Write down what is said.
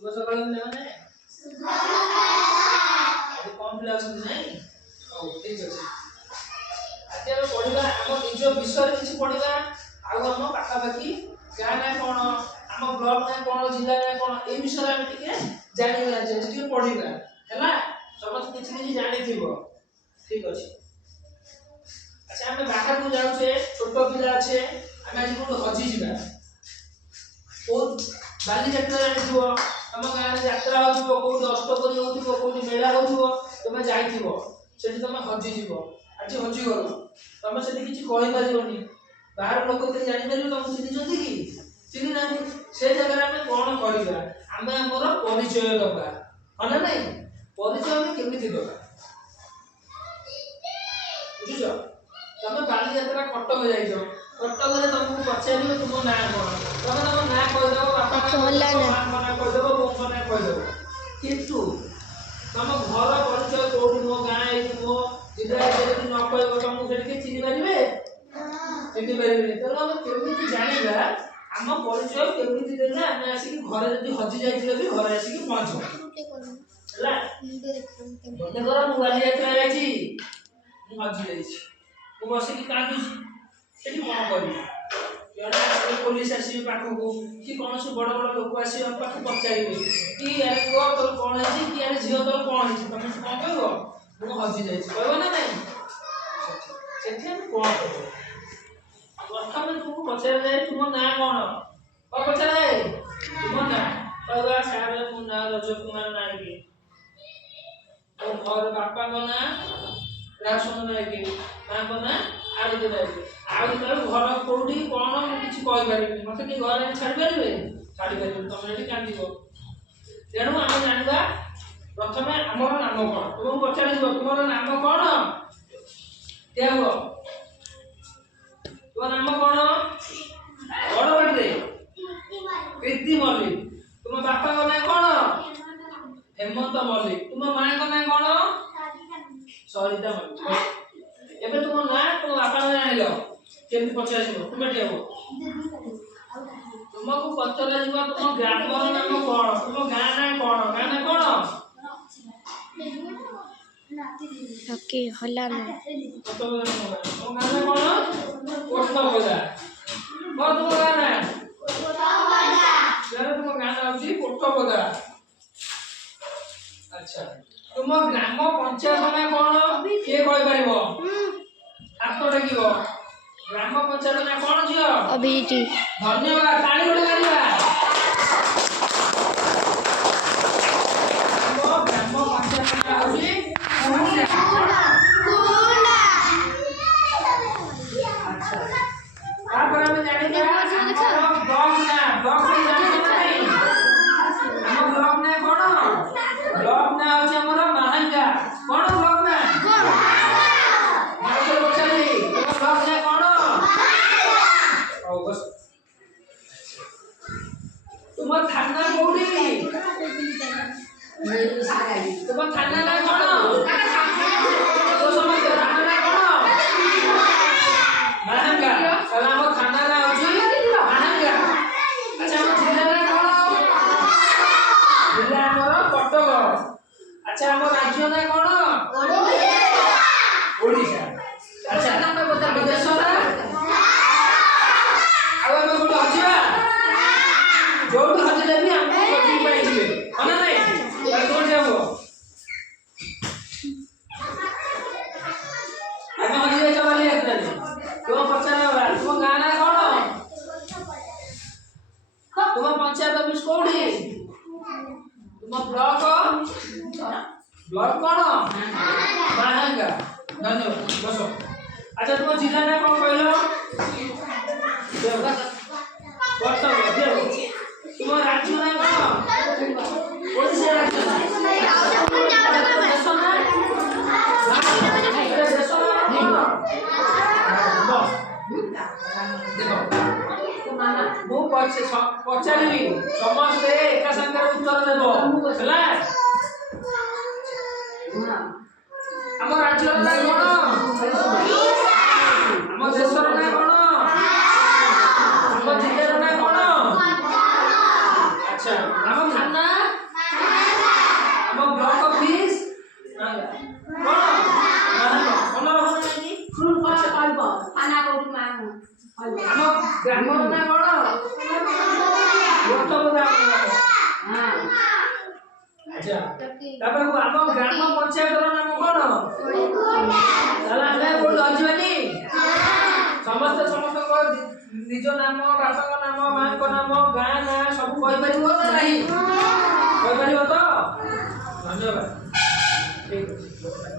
शुभ सकाळ पिलाने अरे कौन पिला अछंती नै ओ ठीक अछि आज हम पढिबा हम निज विषय किछि पढिबा आ हम पाखा पाखी गाँ ना कोन हम ब्लॉक ना कोन जिल्ला ना कोन ए विषय हम टिके जानिबा जे टिके पढिबा हैला समस्त किछि किछि जानि थिबो ठीक अछि। अच्छा हम बाहर को जाउ छे छोटो पिला छे हम आज को हजी जिबा ओ बाली यात्रा जानिथिबो हम गाँ रे यात्रा होथिबो कोठी अष्टपरी होथिबो कोठी मेला होथिबो तमे जाइथिबो सेठी तमे हजी जिवो आज हजी गलो तमे सेठी किछि कहि परिबोनी बाहर लोक के जानि परिबो तमे चिनि जति की चिनि ना से जगह में कोन करिबा हमें हमर परिचय दबा हना नहीं परिचय में केमिति दबा बुझियो तमे बाली यात्रा कटक जाइछो कटक रे तुमको पछारिबो तुम ना कोन तमे तम ना कहि देबो बापा ना कहि देबो बोम ना कहि देबो किंतु तम घर परिचय कोठी मो गाँ एठी मो जिल्ला एठी न कहबो तुमको सेठी के चिनि परिबे चिनि परिबे त हम केमिति जानिबा हम परिचय केमिति देना हम आसी कि घर जदी हजी जाइथिले भी घर आसी कि पहुंचो हला बंदे घर मो बाली यात्रा जाइछि मु हजी जाइछि मु बसी कि कांदुछि सेठी कोन करी जणा पुलिस आसी पाखो को कि कोनसे बड़ बड़ लोक आसी हम पाखो पचारिबे कि यार को तोर कोन है कि यार झियो तोर कोन है तमे कोन कहबो मु हजी जाइछि कहबो ना नहीं सेठी हम कोन कहबो प्रथम तुमको पचार जाए तुम ना कोन ओ पचार जाए तुम ना कहबा सारे मु ना रज कुमार नायके और घर बापा को ना राशन नायके मां को ना आलू दे नायके आउ तर घर कोठी कोन किछि कहि परिबे मते कि घर छाडी परिबे तुम एठी कांदिबो तेणु हम जानबा प्रथमे हमर नाम कोन तुम पचार दिबो तुमर नाम कोन केहबो तुम नाम कोन बड़ बड़े कृति मल्लिक तुम बापा को नाम कोन हेमंत मल्लिक तुम मां को नाम कोन सरिता मल्लिक एबे तुम ना तुम बापा ना आइलो केमि पचार दिबो तुम एठेबो तुमको पचार दिबो तुम ग्राम नाम कोन तुम गाँ ना कोन ओके हला ना तुम गाँ ना कोन कोष्टा बोला बहुत तुम गाँ ना यार तुम गाँ ना होची कोष्टा बोला अच्छा तुम ग्राम पंचायत ना कोन के कहि परिबो हाथ टेकिबो ग्राम पंचायत ना कोन जियो अभिटी धन्यवाद ताली गोटे मारिबा ग्राम पंचायत ना होची तापर हम जानिबा ब्लॉक से जानिबा नहीं हम ब्लॉक ना होची हमर महांगा कोन ब्लॉक ना मारो बच्चाली ब्लॉक ना कोन ओ बस तुम थाना कोडी तुम थाना ना कोन तो समझ थाना ना कोन महांगा सलाम थाना ना होची महांगा अच्छा हम जिल्ला ना कोन जिल्ला हमर कटक अच्छा हम राज्य ना कोन ओडिशा अच्छा हम बता देश ना आ हम कोन हजिबा जोड हजिले भी हम हजी पाई जिबे हना नहीं आ कोन जाबो हम हजिले चली आतले तुम पचारबा तुम गाँ ना कोन तुम पंचायत ऑफिस कोडी तुम ब्लॉक कोन महांगा धन्यवाद बसो अच्छा तुम जिल्ला ना कोन कहलो देवगा व्हाट्सएप देव तुम राज्य ना कोन ओडिशा राज्य ना देखो मु पचारिबी समस्ते एका संगे उत्तर देबो हला हम राज्य ना कोन हम देश ना कोन हम जिल्ला ना कोन अच्छा हम थाना ଆମ ଗ୍ରାମର ନାଁ କଣ? ଗୋଠପଦା। ଆଚ୍ଛା ତାପରେ ଆମ ଗ୍ରାମ ପଞ୍ଚାୟତର ନାମ କଣ? ତାହେଲେ ଆମେ କୋଉଠି ଅଛିବାନି ସମସ୍ତେ ସମସ୍ତଙ୍କ ନିଜ ନାମ, ବାପାଙ୍କ ନାମ, ମାଙ୍କ ନାମ, ଗାଁ ନାଁ ସବୁ କହିପାରିବ ନା ନାହିଁ? କହିପାରିବ ତ? ଧନ୍ୟବାଦ। ଠିକ ଅଛି।